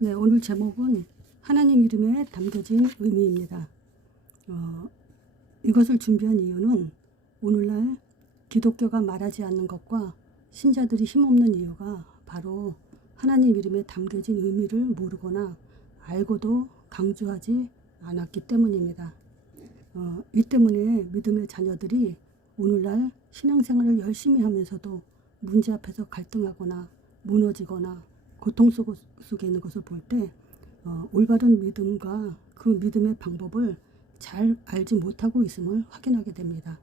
네, 오늘 제목은 하나님 이름에 담겨진 의미입니다. 이것을 준비한 이유는 오늘날 기독교가 말하지 않는 것과 신자들이 힘없는 이유가 바로 하나님 이름에 담겨진 의미를 모르거나 알고도 강조하지 않았기 때문입니다. 이 때문에 믿음의 자녀들이 오늘날 신앙생활을 열심히 하면서도 문제 앞에서 갈등하거나 무너지거나 고통 속에 있는 것을 볼 때 올바른 믿음과 그 믿음의 방법을 잘 알지 못하고 있음을 확인하게 됩니다.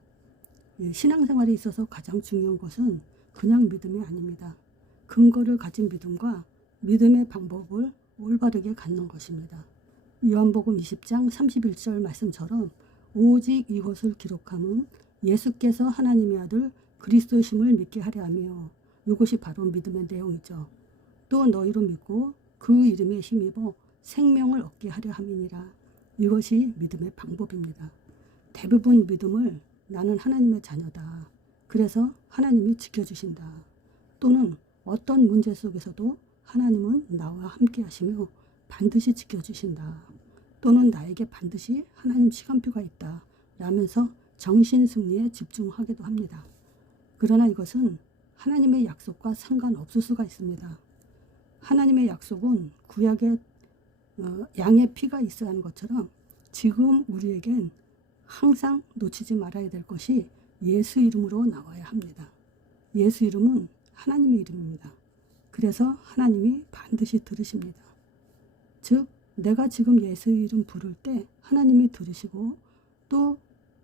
신앙생활에 있어서 가장 중요한 것은 그냥 믿음이 아닙니다. 근거를 가진 믿음과 믿음의 방법을 올바르게 갖는 것입니다. 요한복음 20장 31절 말씀처럼 오직 이것을 기록함은 예수께서 하나님의 아들 그리스도심을 믿게 하려 하며, 이것이 바로 믿음의 내용이죠. 또 너희로 믿고 그 이름에 힘입어 생명을 얻게 하려 함이니라. 이것이 믿음의 방법입니다. 대부분 믿음을 나는 하나님의 자녀다, 그래서 하나님이 지켜주신다, 또는 어떤 문제 속에서도 하나님은 나와 함께 하시며 반드시 지켜주신다, 또는 나에게 반드시 하나님 시간표가 있다 라면서 정신승리에 집중하기도 합니다. 그러나 이것은 하나님의 약속과 상관없을 수가 있습니다. 하나님의 약속은 구약에 양의 피가 있어야 하는 것처럼 지금 우리에겐 항상 놓치지 말아야 될 것이 예수 이름으로 나와야 합니다. 예수 이름은 하나님의 이름입니다. 그래서 하나님이 반드시 들으십니다. 즉 내가 지금 예수 이름 부를 때 하나님이 들으시고 또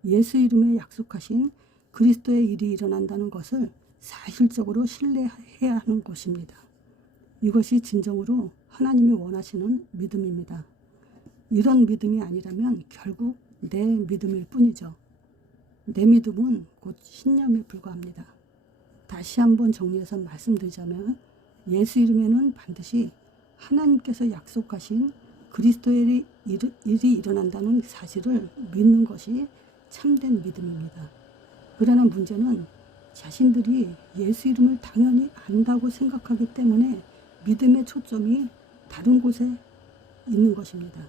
예수 이름에 약속하신 그리스도의 일이 일어난다는 것을 사실적으로 신뢰해야 하는 것입니다. 이것이 진정으로 하나님이 원하시는 믿음입니다. 이런 믿음이 아니라면 결국 내 믿음일 뿐이죠. 내 믿음은 곧 신념에 불과합니다. 다시 한번 정리해서 말씀드리자면 예수 이름에는 반드시 하나님께서 약속하신 그리스도의 일이 일어난다는 사실을 믿는 것이 참된 믿음입니다. 그러나 문제는 자신들이 예수 이름을 당연히 안다고 생각하기 때문에 믿음의 초점이 다른 곳에 있는 것입니다.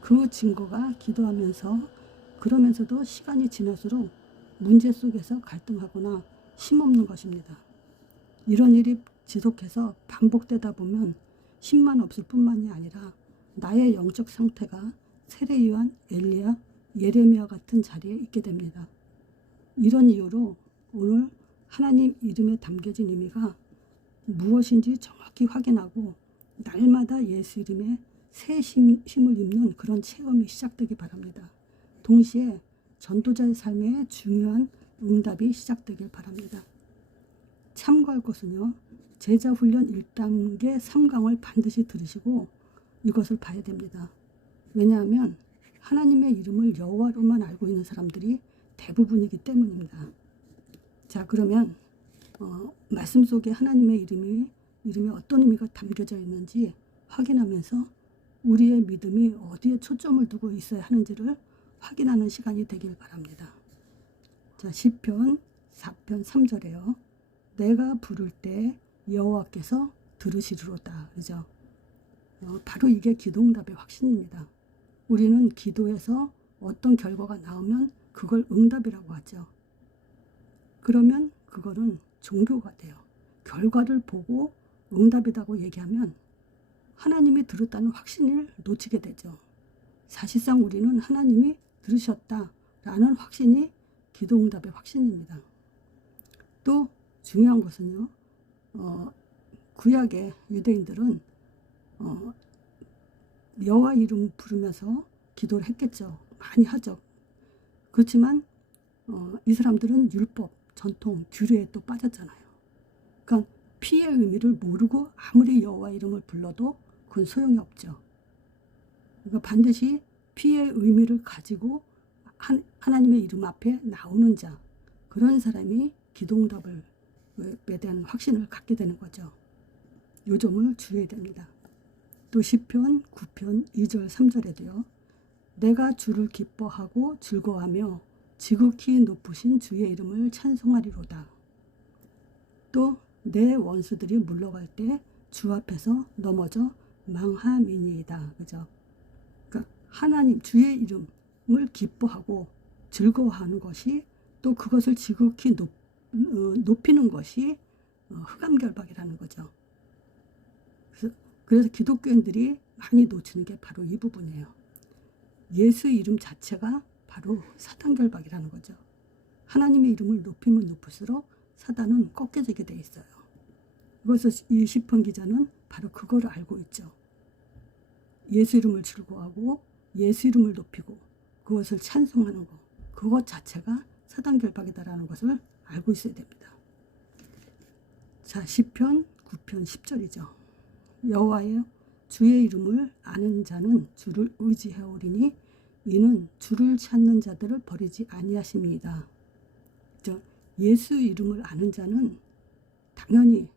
그 증거가 기도하면서 그러면서도 시간이 지날수록 문제 속에서 갈등하거나 힘없는 것입니다. 이런 일이 지속해서 반복되다 보면 힘만 없을 뿐만이 아니라 나의 영적 상태가 세례요한, 엘리야, 예레미야 같은 자리에 있게 됩니다. 이런 이유로 오늘 하나님 이름에 담겨진 의미가 무엇인지 정확히 확인하고 날마다 예수 이름에 새 힘을 입는 그런 체험이 시작되기 바랍니다. 동시에 전도자의 삶에 중요한 응답이 시작되길 바랍니다. 참고할 것은요, 제자훈련 1단계 3강을 반드시 들으시고 이것을 봐야 됩니다. 왜냐하면 하나님의 이름을 여호와로만 알고 있는 사람들이 대부분이기 때문입니다. 자, 그러면 말씀 속에 하나님의 이름에 어떤 의미가 담겨져 있는지 확인하면서 우리의 믿음이 어디에 초점을 두고 있어야 하는지를 확인하는 시간이 되길 바랍니다. 자, 시편 4편 3절에요. 내가 부를 때 여호와께서 들으시리로다. 그죠? 바로 이게 기도응답의 확신입니다. 우리는 기도에서 어떤 결과가 나오면 그걸 응답이라고 하죠. 그러면 그거는 종교가 돼요. 결과를 보고 응답이라고 얘기하면 하나님이 들었다는 확신을 놓치게 되죠. 사실상 우리는 하나님이 들으셨다라는 확신이 기도응답의 확신입니다. 또 중요한 것은요, 구약의 유대인들은 여호와 이름 부르면서 기도를 했겠죠. 많이 하죠. 그렇지만 이 사람들은 율법, 전통, 규례에 또 빠졌잖아요. 그러니까 피의 의미를 모르고 아무리 여호와 이름을 불러도 그건 소용이 없죠. 그러니까 반드시 피의 의미를 가지고 하나님의 이름 앞에 나오는 자, 그런 사람이 기도응답에 대한 확신을 갖게 되는 거죠. 요 점을 주의해야 됩니다. 또 시편 9편 2절 3절에도요. 내가 주를 기뻐하고 즐거워하며 지극히 높으신 주의 이름을 찬송하리로다. 또 내 원수들이 물러갈 때 주 앞에서 넘어져 망함이니이다. 그죠? 그러니까 하나님 주의 이름을 기뻐하고 즐거워하는 것이, 또 그것을 지극히 높이는 것이 흑암결박이라는 거죠. 그래서 기독교인들이 많이 놓치는 게 바로 이 부분이에요. 예수 이름 자체가 바로 사단결박이라는 거죠. 하나님의 이름을 높이면 높을수록 사단은 꺾여지게 돼 있어요. 그래서 이 시편 기자는 바로 그거를 알고 있죠. 예수 이름을 즐거워하고 예수 이름을 높이고 그것을 찬송하는 것, 그것 자체가 사단결박이다라는 것을 알고 있어야 됩니다. 자, 시편 9편 10절이죠. 여호와여 주의 이름을 아는 자는 주를 의지하오리니 이는 주를 찾는 자들을 버리지 아니하심이다. 예수 이름을 아는 자는 당연히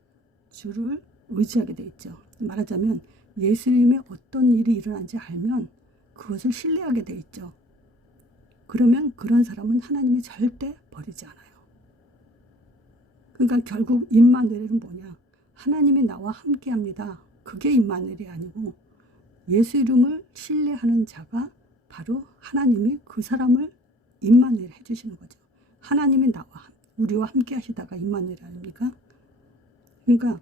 주를 의지하게 돼 있죠. 말하자면 예수님의 어떤 일이 일어난지 알면 그것을 신뢰하게 돼 있죠. 그러면 그런 사람은 하나님이 절대 버리지 않아요. 그러니까 결국 임마누엘은 뭐냐? 하나님이 나와 함께합니다. 그게 임마누엘이 아니고 예수 이름을 신뢰하는 자가 바로 하나님이 그 사람을 임마누엘 해주시는 거죠. 하나님이 우리와 함께 하시다가 임마누엘 아닙니까? 그러니까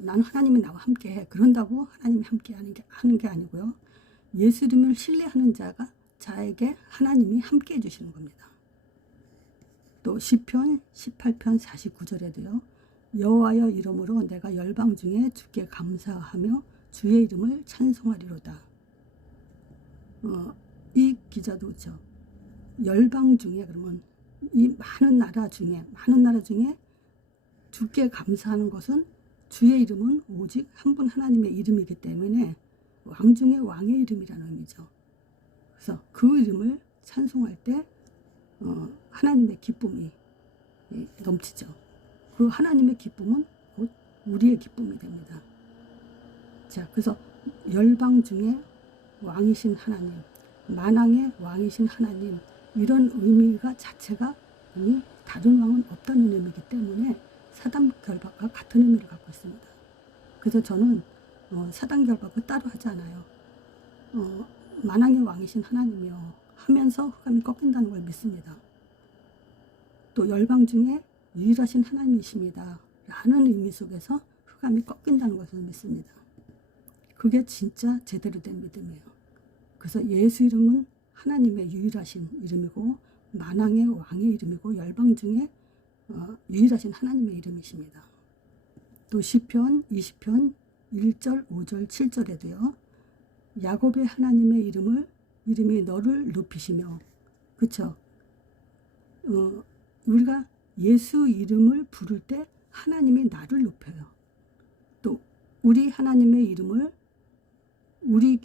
나는 하나님이 나와 함께해. 그런다고 하나님이 함께 하는 게 아니고요. 예수 이름을 신뢰하는 자에게 하나님이 함께 해주시는 겁니다. 또 시편 18편 49절에도요. 여호와여 이름으로 내가 열방 중에 주께 감사하며 주의 이름을 찬송하리로다. 이 기자도 그렇죠. 열방 중에, 그러면 이 많은 나라 중에 주께 감사하는 것은, 주의 이름은 오직 한 분 하나님의 이름이기 때문에 왕 중에 왕의 이름이라는 의미죠. 그래서 그 이름을 찬송할 때 하나님의 기쁨이 넘치죠. 그 하나님의 기쁨은 곧 우리의 기쁨이 됩니다. 자, 그래서 열방 중에 왕이신 하나님, 만왕의 왕이신 하나님, 이런 의미가 자체가 이미 다른 왕은 없다는 의미이기 때문에 사단 결박과 같은 의미를 갖고 있습니다. 그래서 저는 사단 결박을 따로 하지 않아요. 만왕의 왕이신 하나님이요 하면서 흑암이 꺾인다는 걸 믿습니다. 또 열방 중에 유일하신 하나님이십니다 라는 의미 속에서 흑암이 꺾인다는 것을 믿습니다. 그게 진짜 제대로 된 믿음이에요. 그래서 예수 이름은 하나님의 유일하신 이름이고 만왕의 왕의 이름이고 열방 중에 유일하신 하나님의 이름이십니다. 또 시편 20편 1절 5절 7절에도요. 야곱의 하나님의 이름이 너를 높이시며, 그쵸? 우리가 예수 이름을 부를 때 하나님이 나를 높여요. 또 우리 하나님의 이름을 우리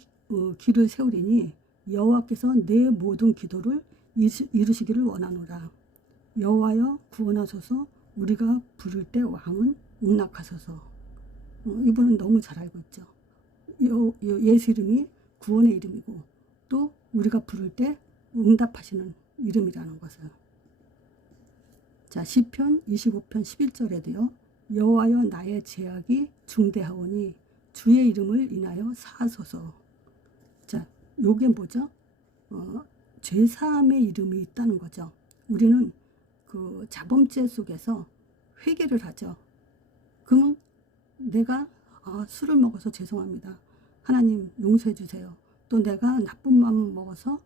귀를 세우리니 여호와께서 내 모든 기도를 이루시기를 원하노라. 여호와여 구원하소서. 우리가 부를 때 왕은 응낙하소서. 이분은 너무 잘 알고 있죠. 예수 이름이 구원의 이름이고 또 우리가 부를 때 응답하시는 이름이라는 것을. 자, 시편 25편 11절에도요. 여호와여 나의 죄악이 중대하오니 주의 이름을 인하여 사하소서. 자, 요게 뭐죠? 죄사함의 이름이 있다는 거죠. 우리는 그 자범죄 속에서 회개를 하죠. 그러면 내가 술을 먹어서 죄송합니다. 하나님 용서해 주세요. 또 내가 나쁜 마음 먹어서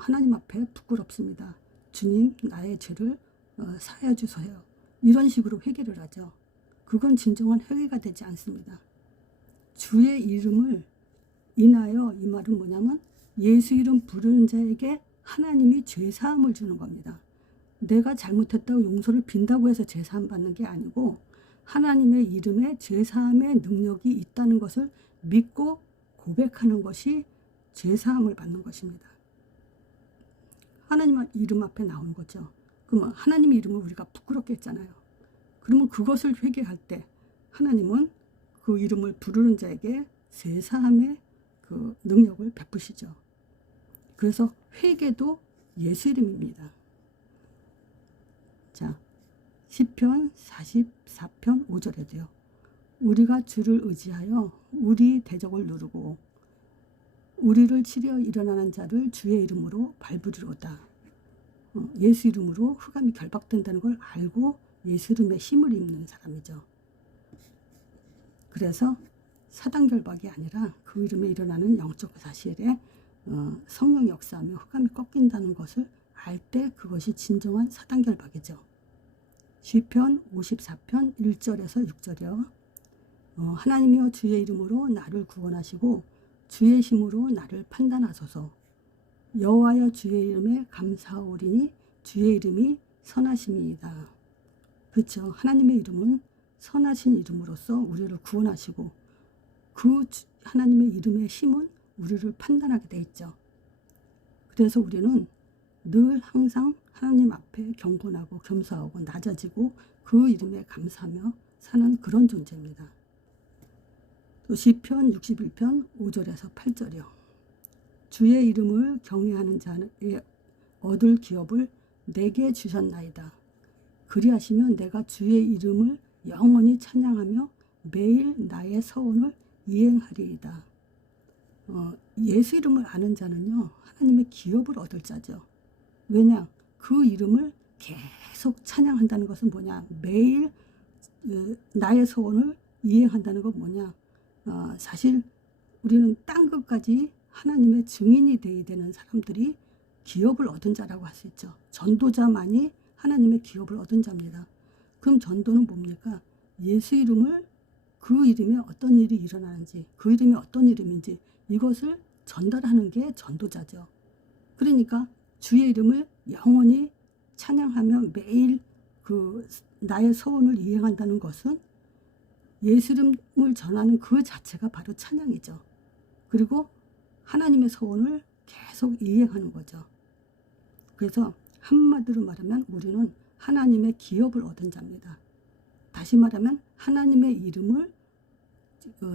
하나님 앞에 부끄럽습니다. 주님 나의 죄를 사하여 주세요. 이런 식으로 회개를 하죠. 그건 진정한 회개가 되지 않습니다. 주의 이름을 인하여, 이 말은 뭐냐면 예수 이름 부르는 자에게 하나님이 죄사함을 주는 겁니다. 내가 잘못했다고 용서를 빈다고 해서 죄사함 받는 게 아니고 하나님의 이름에 죄사함의 능력이 있다는 것을 믿고 고백하는 것이 죄사함을 받는 것입니다. 하나님 이름 앞에 나오는 거죠. 그러면 하나님의 이름을 우리가 부끄럽게 했잖아요. 그러면 그것을 회개할 때 하나님은 그 이름을 부르는 자에게 죄사함의 그 능력을 베푸시죠. 그래서 회개도 예수 이름입니다. 자, 시편 44편 5절에도요. 우리가 주를 의지하여 우리 대적을 누르고 우리를 치려 일어나는 자를 주의 이름으로 밟으리로다. 예수 이름으로 흑암이 결박된다는 걸 알고 예수 이름의 힘을 입는 사람이죠. 그래서 사단 결박이 아니라 그 이름에 일어나는 영적 사실에 성령이 역사하며 흑암이 꺾인다는 것을 알 때 그것이 진정한 사단 결박이죠. 시편 54편 1절에서 6절이요. 하나님이여 주의 이름으로 나를 구원하시고 주의 힘으로 나를 판단하소서. 여호와여 주의 이름에 감사하오리니 주의 이름이 선하심이이다. 그렇죠. 하나님의 이름은 선하신 이름으로서 우리를 구원하시고 그 하나님의 이름의 힘은 우리를 판단하게 돼 있죠. 그래서 우리는 늘 항상 하나님 앞에 경건하고 겸손하고 낮아지고 그 이름에 감사하며 사는 그런 존재입니다. 또 시편 61편 5절에서 8절이요. 주의 이름을 경외하는 자의 얻을 기업을 내게 주셨나이다. 그리하시면 내가 주의 이름을 영원히 찬양하며 매일 나의 서원을 이행하리이다. 예수 이름을 아는 자는요, 하나님의 기업을 얻을 자죠. 왜냐? 그 이름을 계속 찬양한다는 것은 뭐냐? 매일 나의 소원을 이행한다는 건 뭐냐? 사실 우리는 땅 끝까지 하나님의 증인이 되어야 되는 사람들이 기업을 얻은 자라고 할 수 있죠. 전도자만이 하나님의 기업을 얻은 자입니다. 그럼 전도는 뭡니까? 예수 이름을 그 이름에 어떤 일이 일어나는지, 그 이름이 어떤 이름인지 이것을 전달하는 게 전도자죠. 그러니까 주의 이름을 영원히 찬양하며 매일 그 나의 소원을 이행한다는 것은 예수 이름을 전하는 그 자체가 바로 찬양이죠. 그리고 하나님의 소원을 계속 이행하는 거죠. 그래서 한마디로 말하면 우리는 하나님의 기업을 얻은 자입니다. 다시 말하면 하나님의 이름을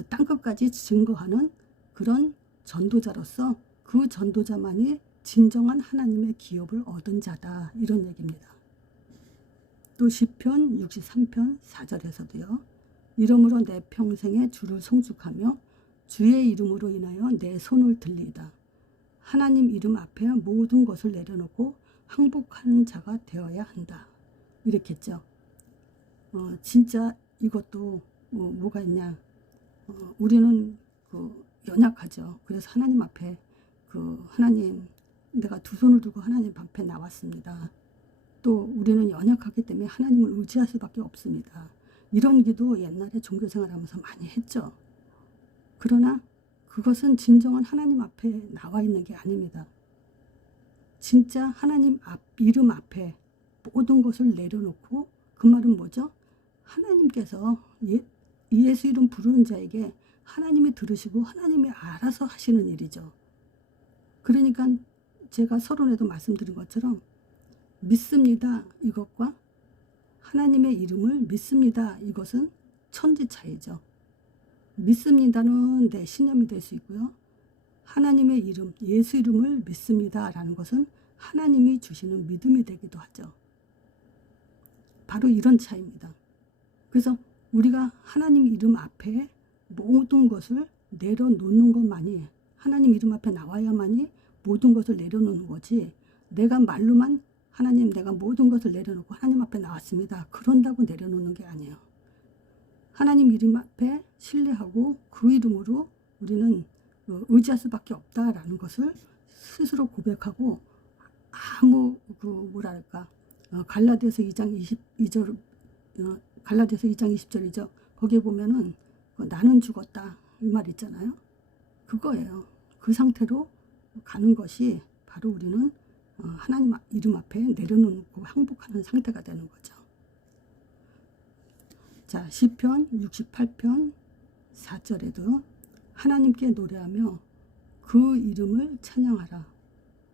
땅끝까지 증거하는 그런 전도자로서 그 전도자만이 진정한 하나님의 기업을 얻은 자다, 이런 얘기입니다. 또 시편 63편 4절에서도요. 이러므로 내 평생에 주를 송축하며 주의 이름으로 인하여 내 손을 들리이다. 하나님 이름 앞에 모든 것을 내려놓고 항복하는 자가 되어야 한다. 이렇게 했죠. 진짜 이것도 뭐가 있냐. 우리는 연약하죠. 그래서 하나님 앞에 하나님, 내가 두 손을 들고 하나님 앞에 나왔습니다. 또 우리는 연약하기 때문에 하나님을 의지할 수밖에 없습니다. 이런 기도 옛날에 종교생활하면서 많이 했죠. 그러나 그것은 진정한 하나님 앞에 나와 있는 게 아닙니다. 진짜 하나님 이름 앞에 모든 것을 내려놓고, 그 말은 뭐죠? 하나님께서 예수 이름 부르는 자에게 하나님이 들으시고 하나님이 알아서 하시는 일이죠. 그러니까 제가 서론에도 말씀드린 것처럼 믿습니다 이것과 하나님의 이름을 믿습니다 이것은 천지 차이죠. 믿습니다는 내 신념이 될 수 있고요. 하나님의 이름, 예수 이름을 믿습니다 라는 것은 하나님이 주시는 믿음이 되기도 하죠. 바로 이런 차이입니다. 그래서 우리가 하나님 이름 앞에 모든 것을 내려놓는 것만이, 하나님 이름 앞에 나와야만이 모든 것을 내려놓는 거지, 내가 말로만 하나님 내가 모든 것을 내려놓고 하나님 앞에 나왔습니다 그런다고 내려놓는 게 아니에요. 하나님 이름 앞에 신뢰하고 그 이름으로 우리는 의지할 수밖에 없다라는 것을 스스로 고백하고, 아무 갈라디아서 2장 22절, 갈라디아서 2장 20절이죠. 거기에 보면은 나는 죽었다 이 말 있잖아요. 그거예요. 그 상태로 가는 것이 바로 우리는 하나님 이름 앞에 내려놓고 항복하는 상태가 되는 거죠. 자, 시편 68편 4절에도 하나님께 노래하며 그 이름을 찬양하라.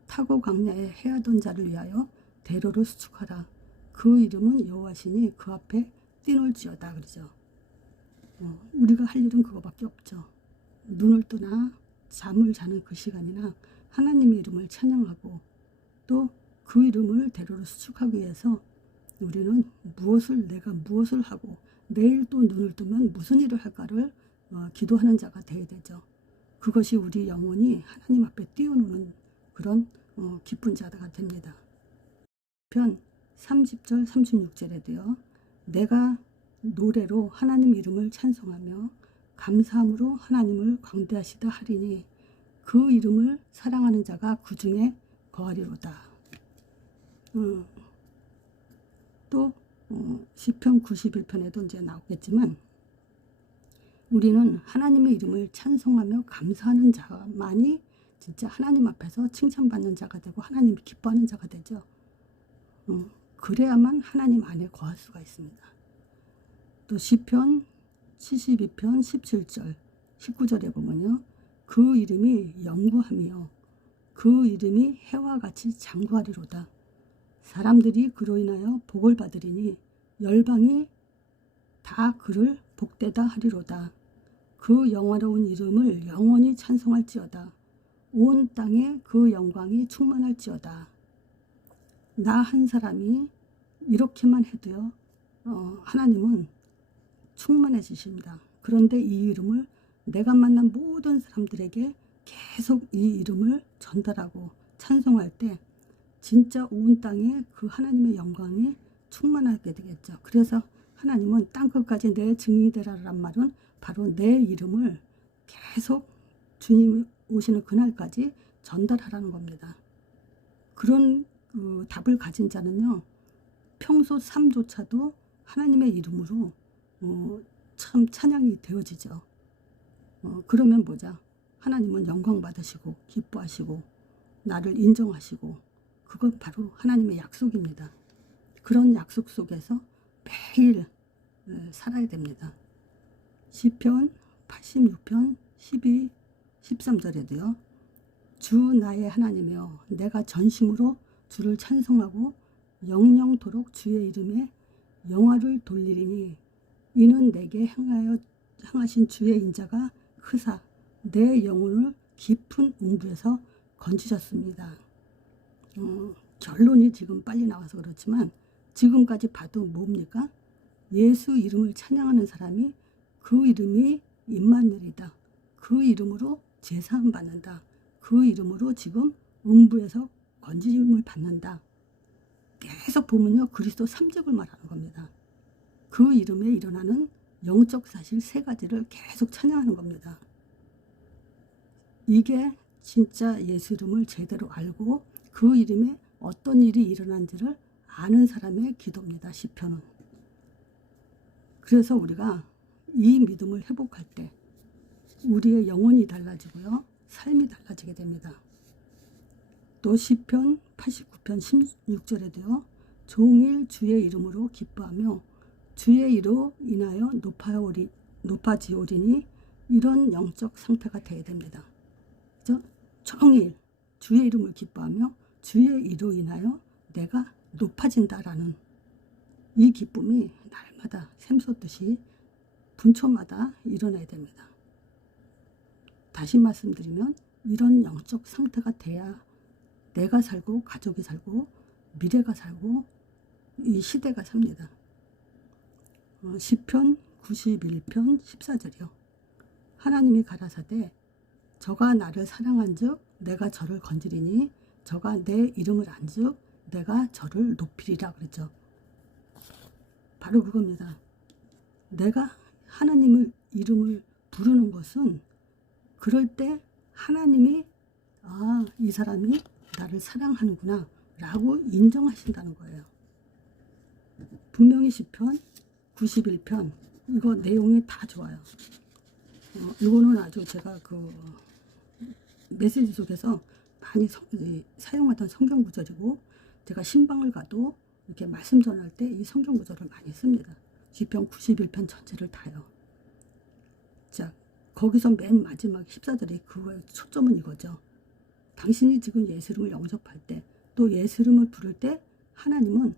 타고 광야에 해하던 자를 위하여 대로를 수축하라. 그 이름은 여호와시니 그 앞에 뛰놀지어다 그러죠. 우리가 할 일은 그거밖에 없죠. 눈을 뜨나 잠을 자는 그 시간이나 하나님의 이름을 찬양하고 또 그 이름을 대로로 수축하기 위해서 우리는 내가 무엇을 하고 내일 또 눈을 뜨면 무슨 일을 할까를 기도하는 자가 되어야 되죠. 그것이 우리 영혼이 하나님 앞에 뛰어노는 그런 기쁜 자가 됩니다. 편 30절 36절에도요. 내가 노래로 하나님 이름을 찬송하며 감사함으로 하나님을 광대하시다 하리니 그 이름을 사랑하는 자가 그 중에 거하리로다. 또 시편 91편에도 이제 나오겠지만 우리는 하나님의 이름을 찬송하며 감사하는 자만이 진짜 하나님 앞에서 칭찬받는 자가 되고 하나님이 기뻐하는 자가 되죠. 그래야만 하나님 안에 거할 수가 있습니다. 또 시편 72편 17절 19절에 보면요. 그 이름이 영구하며 그 이름이 해와 같이 장구하리로다. 사람들이 그로 인하여 복을 받으리니 열방이 다 그를 복되다 하리로다. 그 영화로운 이름을 영원히 찬송할지어다. 온 땅에 그 영광이 충만할지어다. 나 한 사람이 이렇게만 해도요. 하나님은 충만해지십니다. 그런데 이 이름을 내가 만난 모든 사람들에게 계속 이 이름을 전달하고 찬송할 때 진짜 온 땅에 그 하나님의 영광이 충만하게 되겠죠. 그래서 하나님은 땅끝까지 내 증인이 되라란 말은 바로 내 이름을 계속 주님이 오시는 그날까지 전달하라는 겁니다. 그런 답을 가진 자는요. 평소 삶조차도 하나님의 이름으로 참 찬양이 되어지죠. 그러면 뭐죠? 하나님은 영광 받으시고 기뻐하시고 나를 인정하시고 그건 바로 하나님의 약속입니다. 그런 약속 속에서 매일 살아야 됩니다. 시편 86편 12, 13절에도요. 주 나의 하나님이여 내가 전심으로 주를 찬송하고 영영토록 주의 이름에 영화를 돌리리니 이는 내게 행하신 주의 인자가 크사 내 영혼을 깊은 음부에서 건지셨습니다. 결론이 지금 빨리 나와서 그렇지만 지금까지 봐도 뭡니까? 예수 이름을 찬양하는 사람이 그 이름이 임마누엘이다. 그 이름으로 제사함 받는다. 그 이름으로 지금 음부에서 건지심을 받는다. 계속 보면요. 그리스도 3직을 말하는 겁니다. 그 이름에 일어나는 영적 사실 3가지를 계속 찬양하는 겁니다. 이게 진짜 예수 이름을 제대로 알고 그 이름에 어떤 일이 일어난지를 아는 사람의 기도입니다. 시편은. 그래서 우리가 이 믿음을 회복할 때 우리의 영혼이 달라지고요. 삶이 달라지게 됩니다. 또 시편 89편 16절에도요. 종일 주의 이름으로 기뻐하며 주의 이로 인하여 높아지오리니 이런 영적 상태가 되어야 됩니다. 그래서 종일 주의 이름을 기뻐하며 주의 이로 인하여 내가 높아진다라는 이 기쁨이 날마다 샘솟듯이 분초마다 일어나야 됩니다. 다시 말씀드리면 이런 영적 상태가 돼야 내가 살고 가족이 살고 미래가 살고 이 시대가 삽니다. 시편 91편 14절이요. 하나님이 가라사대 저가 나를 사랑한즉 내가 저를 건지리니 저가 내 이름을 안즉 내가 저를 높이리라 그랬죠. 바로 그겁니다. 내가 하나님의 이름을 부르는 것은 그럴 때 하나님이 이 사람이 나를 사랑하는구나 라고 인정하신다는 거예요. 분명히 시편 91편 이거 내용이 다 좋아요. 이거는 아주 제가 그 메시지 속에서 많이 사용하던 성경 구절이고 제가 신방을 가도 이렇게 말씀 전할 때 이 성경 구절을 많이 씁니다. 시편 91편 전체를 다요. 자, 거기서 맨 마지막 14절에 그거의 초점은 이거죠. 당신이 지금 예수 이름을 영접할 때 또 예수 이름을 부를 때 하나님은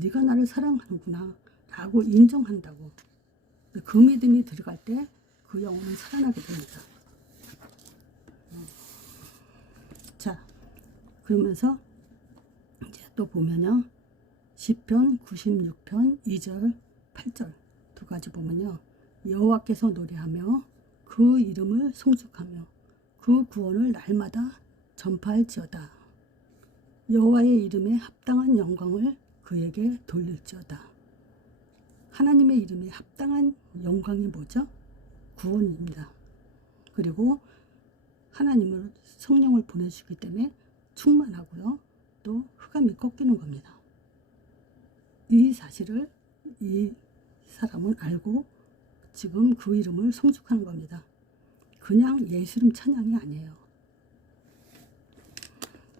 네가 나를 사랑하는구나 라고 인정한다고. 그 믿음이 들어갈 때 그 영혼은 살아나게 됩니다. 자, 그러면서 이제 또 보면요. 시편 96편 2절 8절 두 가지 보면요. 여호와께서 노래하며 그 이름을 송축하며 그 구원을 날마다 전파할지어다. 여호와의 이름에 합당한 영광을 그에게 돌릴지어다. 하나님의 이름에 합당한 영광이 뭐죠? 구원입니다. 그리고 하나님을 성령을 보내주기 때문에 충만하고요. 또 흑암이 꺾이는 겁니다. 이 사실을 이 사람은 알고 지금 그 이름을 송축하는 겁니다. 그냥 예수 이름 찬양이 아니에요.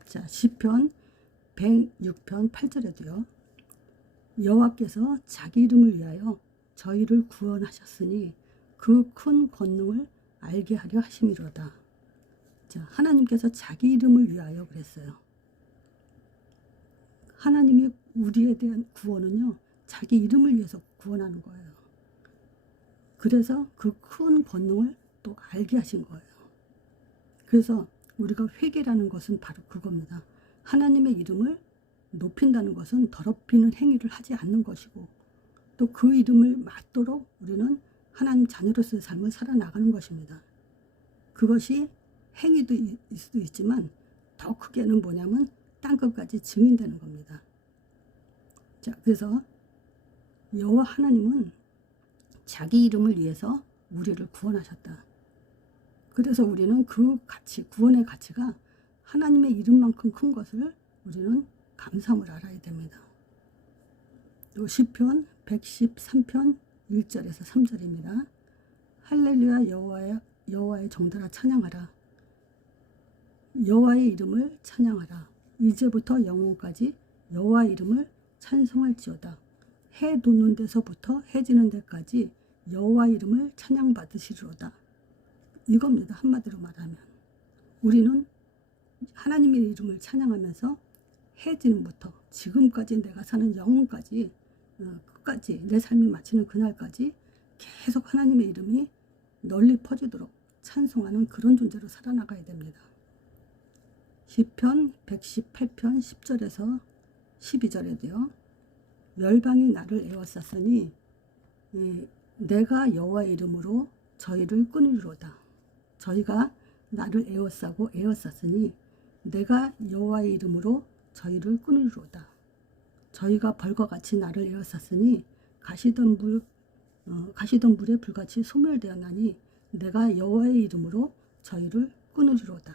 자, 시편 106편 8절에도요. 여호와께서 자기 이름을 위하여 저희를 구원하셨으니 그 큰 권능을 알게 하려 하심이로다. 자, 하나님께서 자기 이름을 위하여 그랬어요. 하나님이 우리에 대한 구원은요, 자기 이름을 위해서 구원하는 거예요. 그래서 그 큰 권능을 또 알게 하신 거예요. 그래서 우리가 회개라는 것은 바로 그겁니다. 하나님의 이름을 높인다는 것은 더럽히는 행위를 하지 않는 것이고, 또 그 이름을 맞도록 우리는 하나님 자녀로서의 삶을 살아나가는 것입니다. 그것이 행위도 수도 있지만 더 크게는 뭐냐면 땅끝까지 증인되는 겁니다. 자, 그래서 여호와 하나님은 자기 이름을 위해서 우리를 구원하셨다. 그래서 우리는 그 가치, 구원의 가치가 하나님의 이름만큼 큰 것을 우리는 감사함을 알아야 됩니다. 또 시편 113편 1절에서 3절입니다. 할렐루야 여호와의 종들아 찬양하라. 여호와의 이름을 찬양하라. 이제부터 영원까지 여호와의 이름을 찬송할지어다. 해 돋는 데서부터 해 지는 데까지 여호와 이름을 찬양받으시리로다. 이겁니다. 한마디로 말하면 우리는 하나님의 이름을 찬양하면서 해 지는부터 지금까지 내가 사는 영혼까지 끝까지 내 삶이 마치는 그날까지 계속 하나님의 이름이 널리 퍼지도록 찬송하는 그런 존재로 살아나가야 됩니다. 시편 118편 10절에서 12절에도요. 열방이 나를 에워쌌으니 내가 여호와의 이름으로 저희를 끊으리로다. 저희가 나를 에워싸고 에워쌌으니 내가 여호와의 이름으로 저희를 끊으리로다. 저희가 벌과 같이 나를 에워쌌으니 가시던 불에 불같이 소멸되었나니 내가 여호와의 이름으로 저희를 끊으리로다.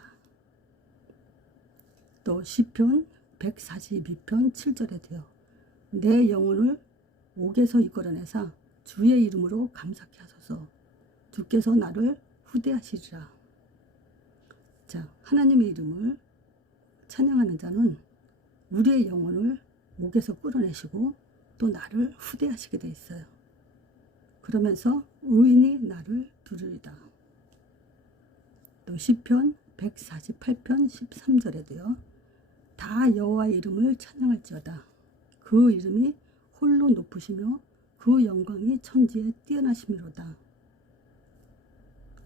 또 시편 142편 7절에도요. 내 영혼을 옥에서 이끌어내사 주의 이름으로 감사케 하소서. 주께서 나를 후대하시리라. 자, 하나님의 이름을 찬양하는 자는 우리의 영혼을 옥에서 끌어내시고 또 나를 후대하시게 돼 있어요. 그러면서 의인이 나를 두르리다. 또 시편 148편 13절에도요. 다 여호와의 이름을 찬양할지어다. 그 이름이 홀로 높으시며 그 영광이 천지에 뛰어나심이로다.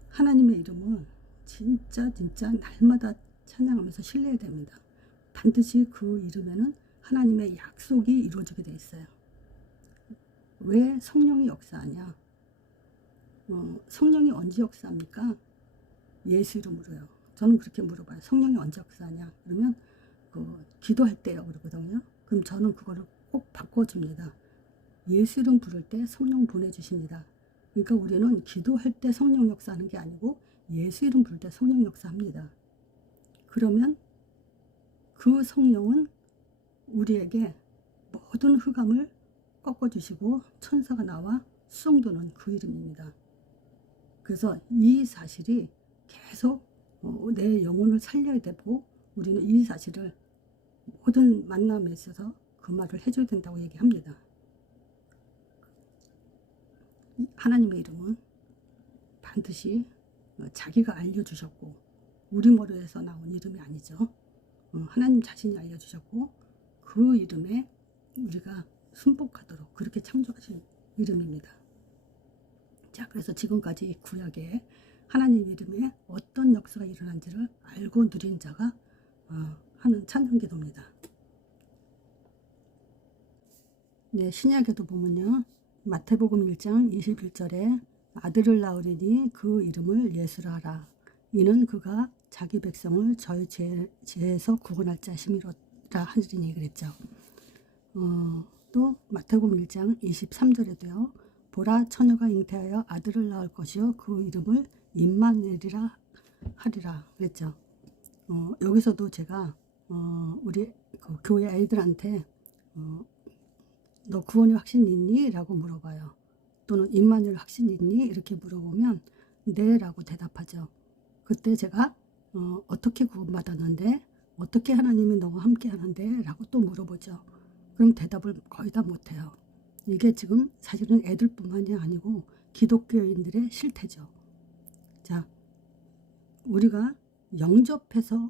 하나님의 이름은 진짜 날마다 찬양하면서 신뢰해야 됩니다. 반드시 그 이름에는 하나님의 약속이 이루어지게 돼 있어요. 왜 성령이 역사하냐? 성령이 언제 역사합니까? 예수 이름으로요. 저는 그렇게 물어봐요. 성령이 언제 역사하냐? 그러면 기도할 때요 그러거든요. 그럼 저는 그거를 꼭 바꿔줍니다. 예수 이름 부를 때 성령 보내주십니다. 그러니까 우리는 기도할 때 성령 역사하는 게 아니고 예수 이름 부를 때 성령 역사합니다. 그러면 그 성령은 우리에게 모든 흑암을 꺾어주시고 천사가 나와 수송도는 그 이름입니다. 그래서 이 사실이 계속 내 영혼을 살려야 되고 우리는 이 사실을 모든 만남에 있어서 그 말을 해줘야 된다고 얘기합니다. 하나님의 이름은 반드시 자기가 알려주셨고 우리 머리에서 나온 이름이 아니죠. 하나님 자신이 알려주셨고 그 이름에 우리가 순복하도록 그렇게 창조하신 이름입니다. 자, 그래서 지금까지 이 구약에 하나님 이름에 어떤 역사가 일어난지를 알고 누린 자가 하는 찬양기도입니다. 네, 신약에도 보면요. 마태복음 1장 21절에 아들을 낳으리니 그 이름을 예수라 하라. 이는 그가 자기 백성을 저희 죄에서 구원할 자심이로라 하리니 그랬죠. 또 마태복음 1장 23절에도요. 보라 처녀가 잉태하여 아들을 낳을 것이요 그 이름을 임마누엘이라 하리라 그랬죠. 여기서도 제가 우리 그 교회 아이들한테 너 구원의 확신 있니? 라고 물어봐요. 또는 임마누엘 확신 있니? 이렇게 물어보면 네 라고 대답하죠. 그때 제가 어떻게 구원받았는데 어떻게 하나님이 너와 함께 하는데 라고 또 물어보죠. 그럼 대답을 거의 다 못해요. 이게 지금 사실은 애들뿐만이 아니고 기독교인들의 실태죠. 자, 우리가 영접해서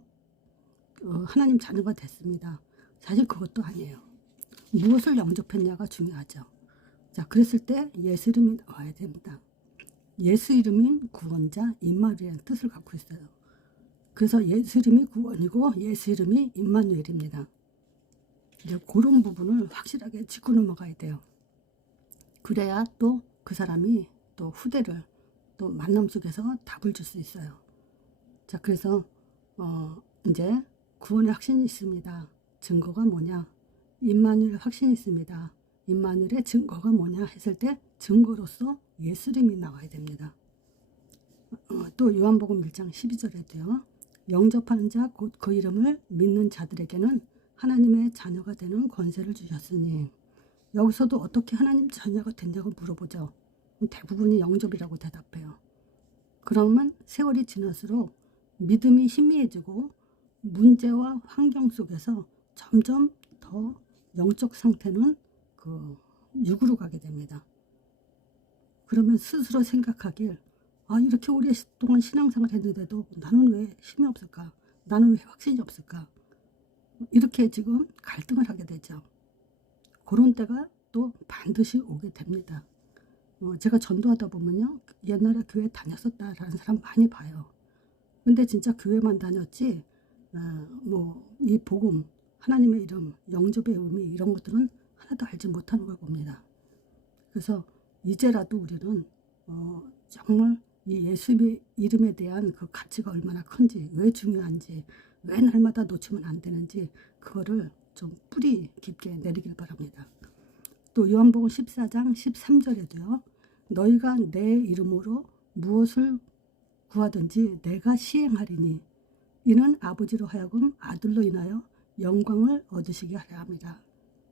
하나님 자녀가 됐습니다. 사실 그것도 아니에요. 무엇을 영접했냐가 중요하죠. 자, 그랬을 때 예수 이름이 나와야 됩니다. 예수 이름인 구원자 임마누엘이라는 뜻을 갖고 있어요. 그래서 예수 이름이 구원이고 예수 이름이 임마누엘입니다. 이제 그런 부분을 확실하게 짚고 넘어가야 돼요. 그래야 또 그 사람이 또 후대를 또 만남 속에서 답을 줄 수 있어요. 자, 그래서 이제 구원의 확신이 있습니다. 증거가 뭐냐? 임마누엘 확신이 있습니다. 임마누엘의 증거가 뭐냐 했을 때 증거로서 예수 이름이 나와야 됩니다. 또 요한복음 1장 12절에도요. 영접하는 자 곧 그 이름을 믿는 자들에게는 하나님의 자녀가 되는 권세를 주셨으니 여기서도 어떻게 하나님 자녀가 됐냐고 물어보죠. 대부분이 영접이라고 대답해요. 그러면 세월이 지날수록 믿음이 희미해지고 문제와 환경 속에서 점점 더 영적 상태는 그 육으로 가게 됩니다. 그러면 스스로 생각하길 이렇게 오랫동안 신앙생활 했는데도 나는 왜 힘이 없을까? 나는 왜 확신이 없을까? 이렇게 지금 갈등을 하게 되죠. 그런 때가 또 반드시 오게 됩니다. 제가 전도하다 보면요. 옛날에 교회 다녔었다라는 사람 많이 봐요. 근데 진짜 교회만 다녔지 이 복음, 하나님의 이름, 영접의 의미 이런 것들은 하나도 알지 못하는 걸 봅니다. 그래서 이제라도 우리는 정말 이 예수의 이름에 대한 그 가치가 얼마나 큰지, 왜 중요한지, 왜 날마다 놓치면 안 되는지 그거를 좀 뿌리 깊게 내리길 바랍니다. 또 요한복음 14장 13절에도요. 너희가 내 이름으로 무엇을 구하든지 내가 시행하리니 이는 아버지로 하여금 아들로 인하여 영광을 얻으시게 하려 합니다.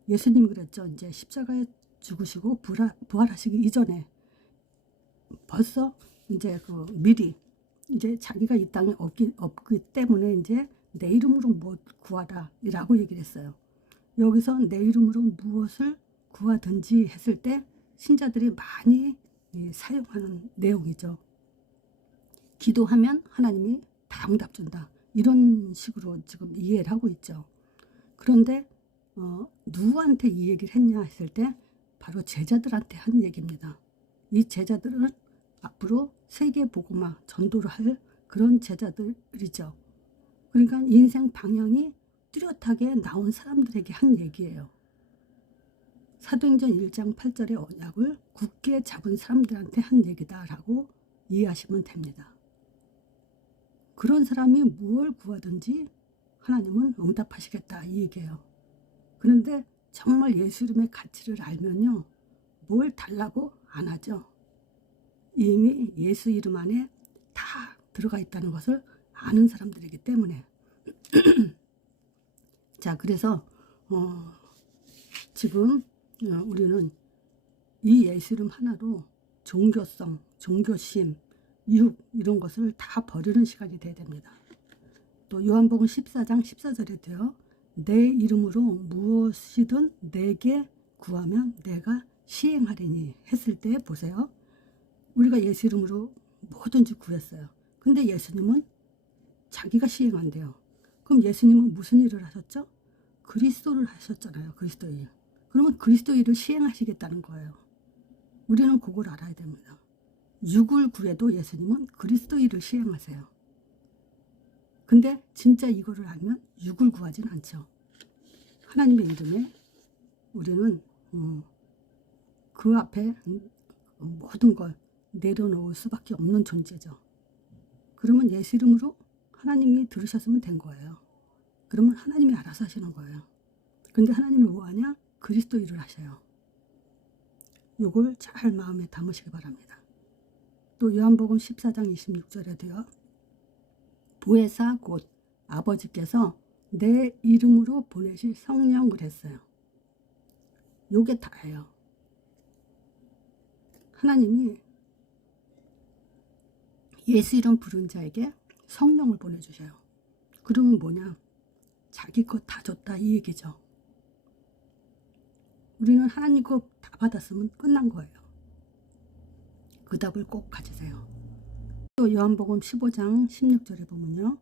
예수님이 그랬죠. 이제 십자가에 죽으시고 부활하시기 이전에 벌써 이제 미리 이제 자기가 이 땅에 없기 때문에 이제 내 이름으로 뭐 구하라라고 얘기를 했어요. 여기서 내 이름으로 무엇을 구하든지 했을 때 신자들이 많이 사용하는 내용이죠. 기도하면 하나님이 다 응답 준다. 이런 식으로 지금 이해를 하고 있죠. 그런데 누구한테 이 얘기를 했냐 했을 때 바로 제자들한테 한 얘기입니다. 이 제자들은 앞으로 세계 복음화 전도를 할 그런 제자들이죠. 그러니까 인생 방향이 뚜렷하게 나온 사람들에게 한 얘기예요. 사도행전 1장 8절의 언약을 굳게 잡은 사람들한테 한 얘기다라고 이해하시면 됩니다. 그런 사람이 뭘 구하든지 하나님은 응답하시겠다 이 얘기예요. 그런데 정말 예수 이름의 가치를 알면요. 뭘 달라고 안 하죠. 이미 예수 이름 안에 다 들어가 있다는 것을 아는 사람들이기 때문에 자, 그래서 지금 우리는 이 예수 이름 하나로 종교성, 종교심, 육 이런 것을 다 버리는 시간이 돼야 됩니다. 또 요한복음 14장 14절에도요. 내 이름으로 무엇이든 내게 구하면 내가 시행하리니 했을 때 보세요. 우리가 예수 이름으로 뭐든지 구했어요. 근데 예수님은 자기가 시행한대요. 그럼 예수님은 무슨 일을 하셨죠? 그리스도를 하셨잖아요. 그리스도 일. 그러면 그리스도 일을 시행하시겠다는 거예요. 우리는 그걸 알아야 됩니다. 육을 구해도 예수님은 그리스도 일을 시행하세요. 근데 진짜 이거를 알면 육을 구하진 않죠. 하나님의 이름에 우리는 그 앞에 모든 걸 내려놓을 수밖에 없는 존재죠. 그러면 예수 이름으로 하나님이 들으셨으면 된 거예요. 그러면 하나님이 알아서 하시는 거예요. 근데 하나님이 뭐하냐? 그리스도 일을 하셔요. 요걸 잘 마음에 담으시기 바랍니다. 또 요한복음 14장 26절에도요. 보혜사 곧 아버지께서 내 이름으로 보내실 성령을 했어요. 요게 다예요. 하나님이 예수 이름 부른 자에게 성령을 보내주셔요. 그러면 뭐냐? 자기 것 다 줬다 이 얘기죠. 우리는 하나님 것 다 받았으면 끝난 거예요. 그 답을 꼭 가지세요. 또 요한복음 15장 16절에 보면요.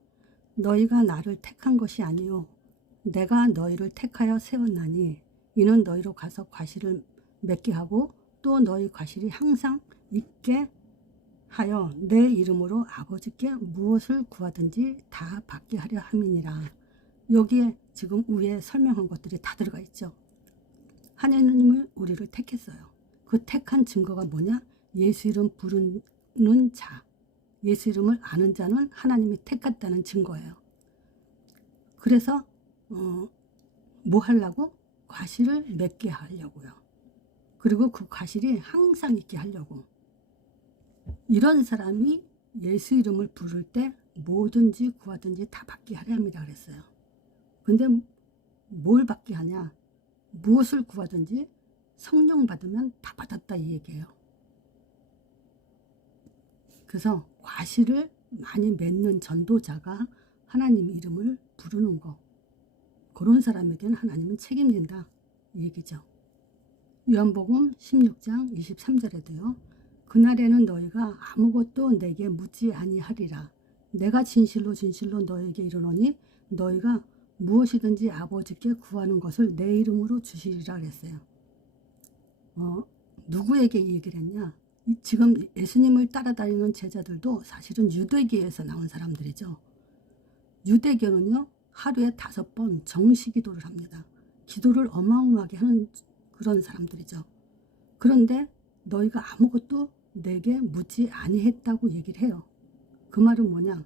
너희가 나를 택한 것이 아니요 내가 너희를 택하여 세웠나니 이는 너희로 가서 과실을 맺게 하고 또 너희 과실이 항상 있게 하여 내 이름으로 아버지께 무엇을 구하든지 다 받게 하려 함이니라. 여기에 지금 위에 설명한 것들이 다 들어가 있죠. 하나님이 우리를 택했어요. 그 택한 증거가 뭐냐? 예수 이름 부르는 자, 예수 이름을 아는 자는 하나님이 택했다는 증거예요. 그래서 뭐 하려고? 과실을 맺게 하려고요. 그리고 그 과실이 항상 있게 하려고. 이런 사람이 예수 이름을 부를 때 뭐든지 구하든지 다 받게 하려 합니다 그랬어요. 근데 뭘 받게 하냐? 무엇을 구하든지 성령 받으면 다 받았다 이 얘기예요. 그래서 과실을 많이 맺는 전도자가 하나님 이름을 부르는 거, 그런 사람에게는 하나님은 책임진다 이 얘기죠. 요한복음 16장 23절에도요. 그날에는 너희가 아무것도 내게 묻지 아니하리라. 내가 진실로 진실로 너희에게 이르노니 너희가 무엇이든지 아버지께 구하는 것을 내 이름으로 주시리라 그랬어요. 누구에게 이 얘기를 했냐? 지금 예수님을 따라다니는 제자들도 사실은 유대교에서 나온 사람들이죠. 유대교는요. 하루에 5번 정시기도를 합니다. 기도를 어마어마하게 하는 그런 사람들이죠. 그런데 너희가 아무것도 내게 묻지 아니했다고 얘기를 해요. 그 말은 뭐냐?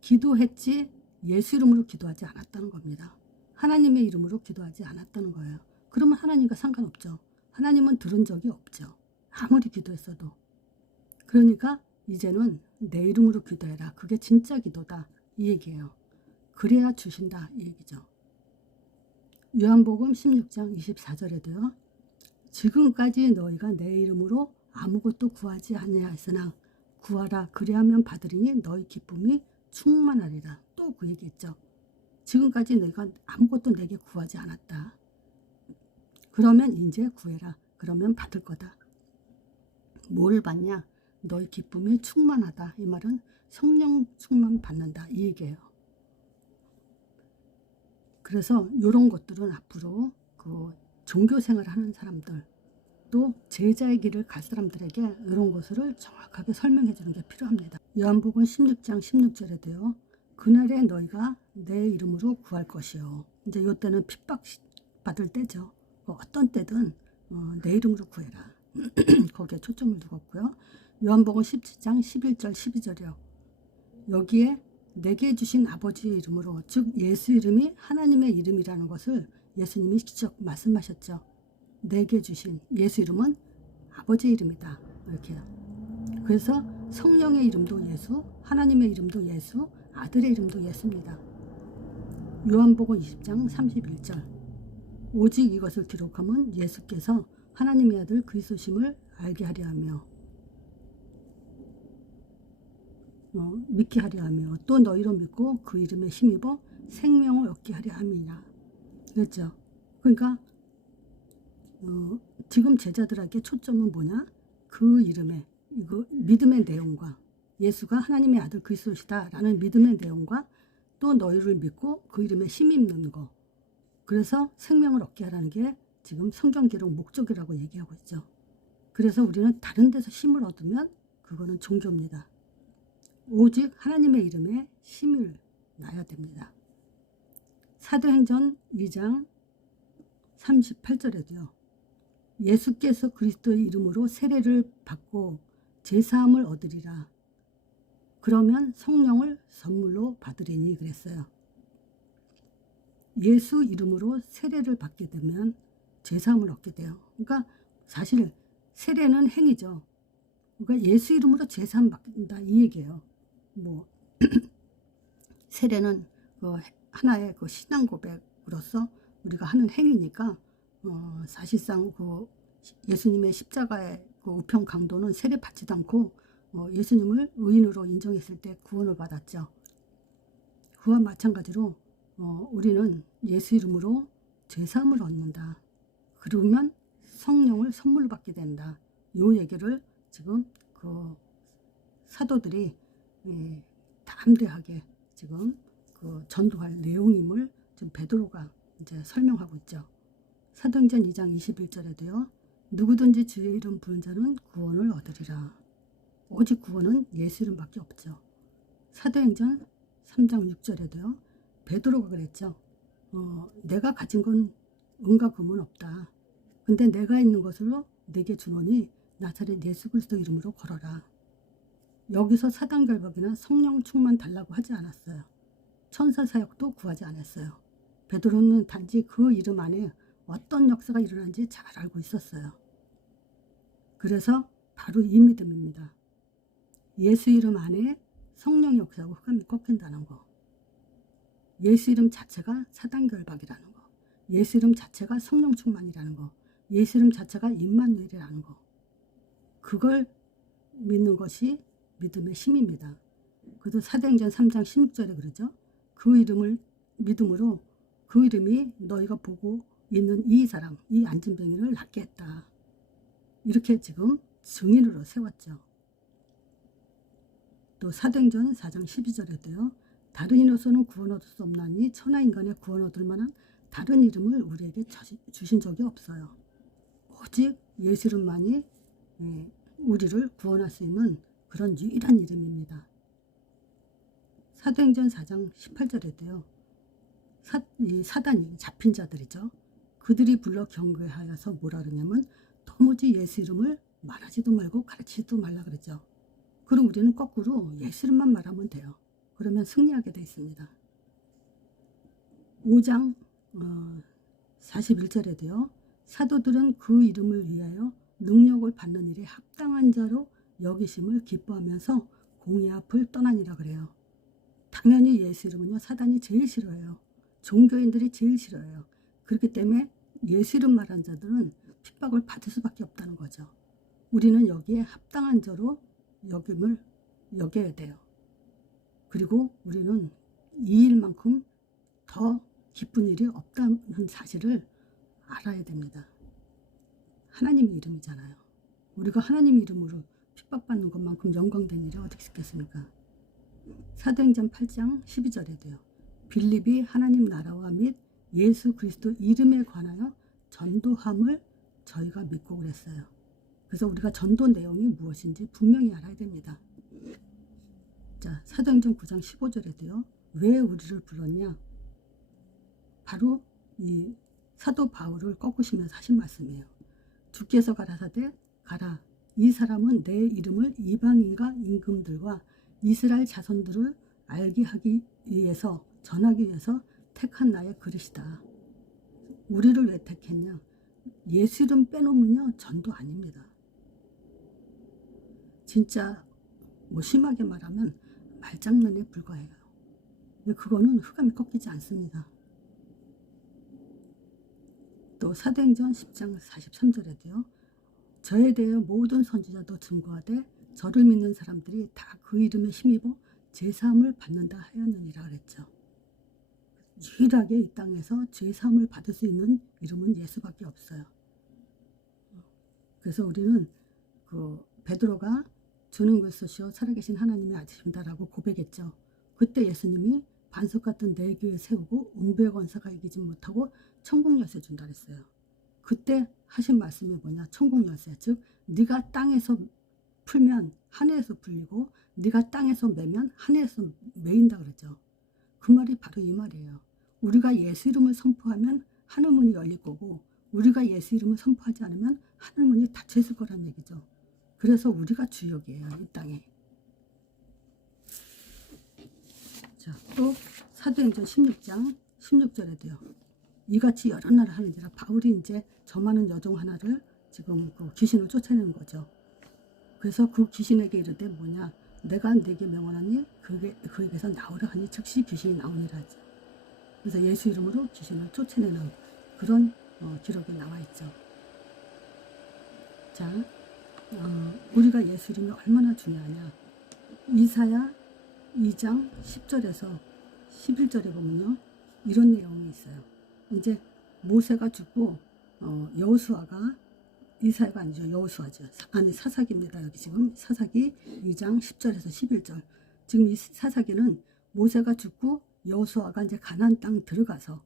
기도했지 예수 이름으로 기도하지 않았다는 겁니다. 하나님의 이름으로 기도하지 않았다는 거예요. 그러면 하나님과 상관없죠. 하나님은 들은 적이 없죠. 아무리 기도했어도. 그러니까 이제는 내 이름으로 기도해라. 그게 진짜 기도다 이 얘기예요. 그래야 주신다 이 얘기죠. 요한복음 16장 24절에도요. 지금까지 너희가 내 이름으로 아무것도 구하지 아니하였으나 구하라 그리하면 받으리니 너희 기쁨이 충만하리라. 또 그 얘기했죠. 지금까지 너희가 아무것도 내게 구하지 않았다. 그러면 이제 구해라. 그러면 받을 거다. 뭘 받냐? 너희 기쁨이 충만하다. 이 말은 성령 충만 받는다 이 얘기예요. 그래서 이런 것들은 앞으로 그 종교 생활을 하는 사람들 또 제자의 길을 갈 사람들에게 이런 것을 정확하게 설명해 주는 게 필요합니다. 요한복음 16장 16절에도요. 그날에 너희가 내 이름으로 구할 것이요. 이제 이때는 핍박받을 때죠. 어떤 때든 내 이름으로 구해라. 거기에 초점을 두었고요. 요한복음 17장 11절 12절이요. 여기에 내게 주신 아버지의 이름으로, 즉 예수 이름이 하나님의 이름이라는 것을 예수님이 직접 말씀하셨죠. 내게 주신 예수 이름은 아버지의 이름이다. 이렇게요. 그래서 성령의 이름도 예수, 하나님의 이름도 예수, 아들의 이름도 예수입니다. 요한복음 20장 31절. 오직 이것을 기록하면 예수께서 하나님의 아들 그리스도심을 알게 하려 하며 믿게 하려 하며 또 너희로 믿고 그 이름에 힘입어 생명을 얻게 하려 함이라. 그랬죠. 그러니까 지금 제자들에게 초점은 뭐냐? 그 이름에 이거 믿음의 내용과 예수가 하나님의 아들 그리스도시다라는 믿음의 내용과 또 너희를 믿고 그 이름에 힘입는 거. 그래서 생명을 얻게 하라는 게 지금 성경 기록 목적이라고 얘기하고 있죠. 그래서 우리는 다른 데서 힘을 얻으면 그거는 종교입니다. 오직 하나님의 이름에 힘을 놔야 됩니다. 사도행전 2장 38절에도요. 예수께서 그리스도의 이름으로 세례를 받고 제사함을 얻으리라. 그러면 성령을 선물로 받으리니 그랬어요. 예수 이름으로 세례를 받게 되면 제사함을 얻게 돼요. 그러니까 사실 세례는 행위죠. 그러니까 예수 이름으로 제사함 받는다 이 얘기예요. 뭐 세례는 그 하나의 그 신앙 고백으로서 우리가 하는 행위니까 사실상 그 예수님의 십자가의 그 우편 강도는 세례 받지도 않고 예수님을 의인으로 인정했을 때 구원을 받았죠. 그와 마찬가지로 우리는 예수 이름으로 죄사함을 얻는다. 그러면 성령을 선물로 받게 된다. 이 얘기를 지금 그 사도들이 담대하게 지금 그 전도할 내용임을 지금 베드로가 이제 설명하고 있죠. 사도행전 2장 21절에도요. 누구든지 주의 이름 부른 자는 구원을 얻으리라. 오직 구원은 예수 이름밖에 없죠. 사도행전 3장 6절에도요. 베드로가 그랬죠. 내가 가진 건 은과 금은 없다. 근데 내가 있는 것으로 내게 주노니 나사렛 예수 그리스도 이름으로 걸어라. 여기서 사단결박이나 성령 충만 달라고 하지 않았어요. 천사 사역도 구하지 않았어요. 베드로는 단지 그 이름 안에 어떤 역사가 일어난지 잘 알고 있었어요. 그래서 바로 이 믿음입니다. 예수 이름 안에 성령 역사하고 흑암이 꺾인다는 거. 예수 이름 자체가 사단결박이라는 거. 예수 이름 자체가 성령 충만이라는 거. 예수 이름 자체가 임마누엘이라는 거. 그걸 믿는 것이 믿음의 힘입니다. 그래서 사도행전 3장 16절에 그러죠. 그 이름을 믿음으로 그 이름이 너희가 보고 있는 이 사람, 이 안진뱅이를 낫게 했다. 이렇게 지금 증인으로 세웠죠. 또 사도행전 4장 12절에도요. 다른 이로서는 구원 얻을 수 없나니 천하 인간의 구원 얻을 만한 다른 이름을 우리에게 주신 적이 없어요. 오직 예수 이름만이 우리를 구원할 수 있는 그런 유일한 이름입니다. 사도행전 4장 18절에도요. 사단이 잡힌 자들이죠. 그들이 불러 경고하여서 뭐라 그러냐면 도무지 예수 이름을 말하지도 말고 가르치지도 말라 그러죠. 그럼 우리는 거꾸로 예수 이름만 말하면 돼요. 그러면 승리하게 돼 있습니다. 5장 41절에도요. 사도들은 그 이름을 위하여 능력을 받는 일에 합당한 자로 여기심을 기뻐하면서 공의 앞을 떠나니라 그래요. 당연히 예수 이름은요. 사단이 제일 싫어해요. 종교인들이 제일 싫어해요. 그렇기 때문에 예수 이름 말한 자들은 핍박을 받을 수밖에 없다는 거죠. 우리는 여기에 합당한 자로 여겨야 돼요. 그리고 우리는 이 일만큼 더 기쁜 일이 없다는 사실을 알아야 됩니다. 하나님의 이름이잖아요. 우리가 하나님 이름으로 핍박받는 것만큼 영광된 일이 어디 있겠습니까? 사도행전 8장 12절에도요. 빌립이 하나님 나라와 및 예수 그리스도 이름에 관하여 전도함을 저희가 믿고 그랬어요. 그래서 우리가 전도 내용이 무엇인지 분명히 알아야 됩니다. 자, 사도행전 9장 15절에도요. 왜 우리를 불렀냐? 바로 이 사도 바울을 꺾으시면서 하신 말씀이에요. 주께서 가라사대 가라. 이 사람은 내 이름을 이방인과 임금들과 이스라엘 자손들을 알게 하기 위해서 전하기 위해서 택한 나의 그릇이다. 우리를 왜 택했냐? 예수 이름 빼놓으면요 전도 아닙니다. 진짜 뭐 심하게 말하면 말장난에 불과해요. 근데 그거는 흑암이 꺾이지 않습니다. 또 사도행전 10장 43절에도요. 저에 대해 모든 선지자도 증거하되 저를 믿는 사람들이 다 그 이름에 힘입어 제사함을 받는다 하였느니라 그랬죠. 유일하게 이 땅에서 제사함을 받을 수 있는 이름은 예수밖에 없어요. 그래서 우리는 그 베드로가 주는 그리스도시요 살아계신 하나님의 아들이다라고 고백했죠. 그때 예수님이 반석 같은 내 교회 세우고 웅배 권사가 이기지 못하고 천국 열쇠 준다 그랬어요. 그때 하신 말씀이 뭐냐? 천국 열쇠. 즉 네가 땅에서 풀면 하늘에서 풀리고 네가 땅에서 매면 하늘에서 매인다 그랬죠. 그 말이 바로 이 말이에요. 우리가 예수 이름을 선포하면 하늘 문이 열릴 거고 우리가 예수 이름을 선포하지 않으면 하늘문이 닫혀 있을 거란 얘기죠. 그래서 우리가 주역이에요, 이 땅에. 자, 또 사도행전 16장 16절에도요. 이같이 여러 나라 하느니라. 바울이 이제 저 많은 여종 하나를 지금 그 귀신을 쫓아내는 거죠. 그래서 그 귀신에게 이르되 뭐냐, 내가 네게 명하니 그에게서 나오라 하니 즉시 귀신이 나오니라 하죠. 그래서 예수 이름으로 귀신을 쫓아내는 그런 기록이 나와 있죠. 자, 우리가 예수 이름이 얼마나 중요하냐. 이사야 2장 10절에서 11절에 보면요, 이런 내용이 있어요. 이제 모세가 죽고 여호수아가, 이사야가 아니죠, 여호수아죠. 아니, 사사기입니다. 여기 지금 사사기 2장 10절에서 11절. 지금 이 사사기는 모세가 죽고 여호수아가 이제 가나안 땅 들어가서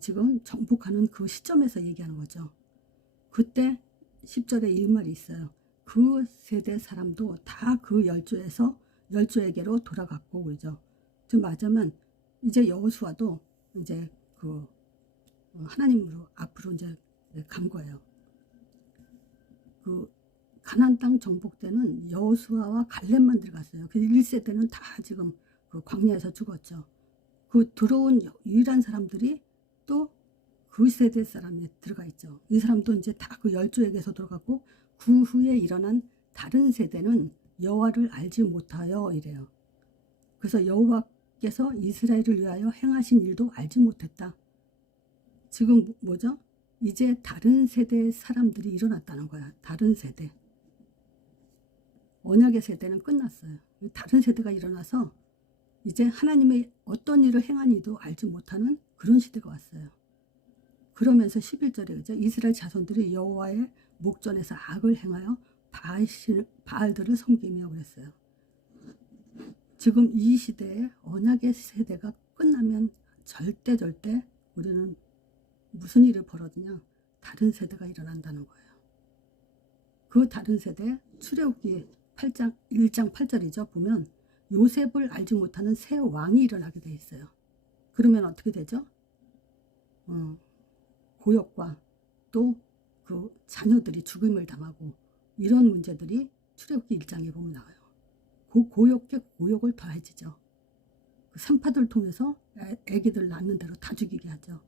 지금 정복하는 그 시점에서 얘기하는 거죠. 그때 10절에 이 말이 있어요. 그 세대 사람도 다 그 열조에게로 돌아갔고, 그죠. 좀 맞으면 이제 여호수아도 이제 그 하나님으로 앞으로 이제 간 거예요. 그 가나안 땅 정복 때는 여호수아와 갈렙만 들어갔어요. 그 1세대는 다 지금 그 광야에서 죽었죠. 그 들어온 유일한 사람들이 또 그 세대 사람이 들어가 있죠. 이 사람도 이제 다 그 열조에게서 들어갔고, 그 후에 일어난 다른 세대는 여호와를 알지 못하여 이래요. 그래서 여호와께서 이스라엘을 위하여 행하신 일도 알지 못했다. 지금 뭐죠? 이제 다른 세대의 사람들이 일어났다는 거야. 다른 세대. 언약의 세대는 끝났어요. 다른 세대가 일어나서 이제 하나님의 어떤 일을 행하니도 알지 못하는 그런 시대가 왔어요. 그러면서 11절에 그죠? 이스라엘 자손들이 여호와의 목전에서 악을 행하여 바알들을 섬기며 그랬어요. 지금 이 시대에 언약의 세대가 끝나면 절대 우리는 무슨 일을 벌어지냐? 다른 세대가 일어난다는 거예요. 그 다른 세대, 출애굽기 1장 8절이죠. 보면 요셉을 알지 못하는 새 왕이 일어나게 돼 있어요. 그러면 어떻게 되죠? 고역과 또 그 자녀들이 죽음을 당하고 이런 문제들이 출애굽기 1장에 보면 나와요. 그 고역에 고역을 더해지죠. 그 산파들 통해서 애기들 낳는 대로 다 죽이게 하죠.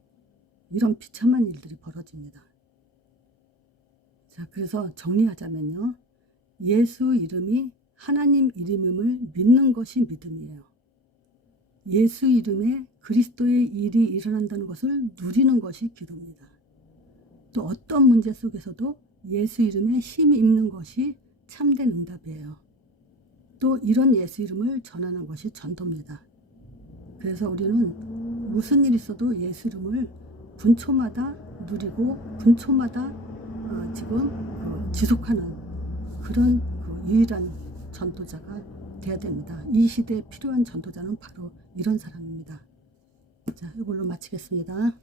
이런 비참한 일들이 벌어집니다. 자, 그래서 정리하자면요. 예수 이름이 하나님 이름임을 믿는 것이 믿음이에요. 예수 이름에 그리스도의 일이 일어난다는 것을 누리는 것이 기도입니다. 또 어떤 문제 속에서도 예수 이름에 힘이 있는 것이 참된 응답이에요. 또 이런 예수 이름을 전하는 것이 전도입니다. 그래서 우리는 무슨 일이 있어도 예수 이름을 분초마다 누리고 분초마다 지금 지속하는 그런 유일한 전도자가 돼야 됩니다. 이 시대에 필요한 전도자는 바로 이런 사람입니다. 자, 이걸로 마치겠습니다.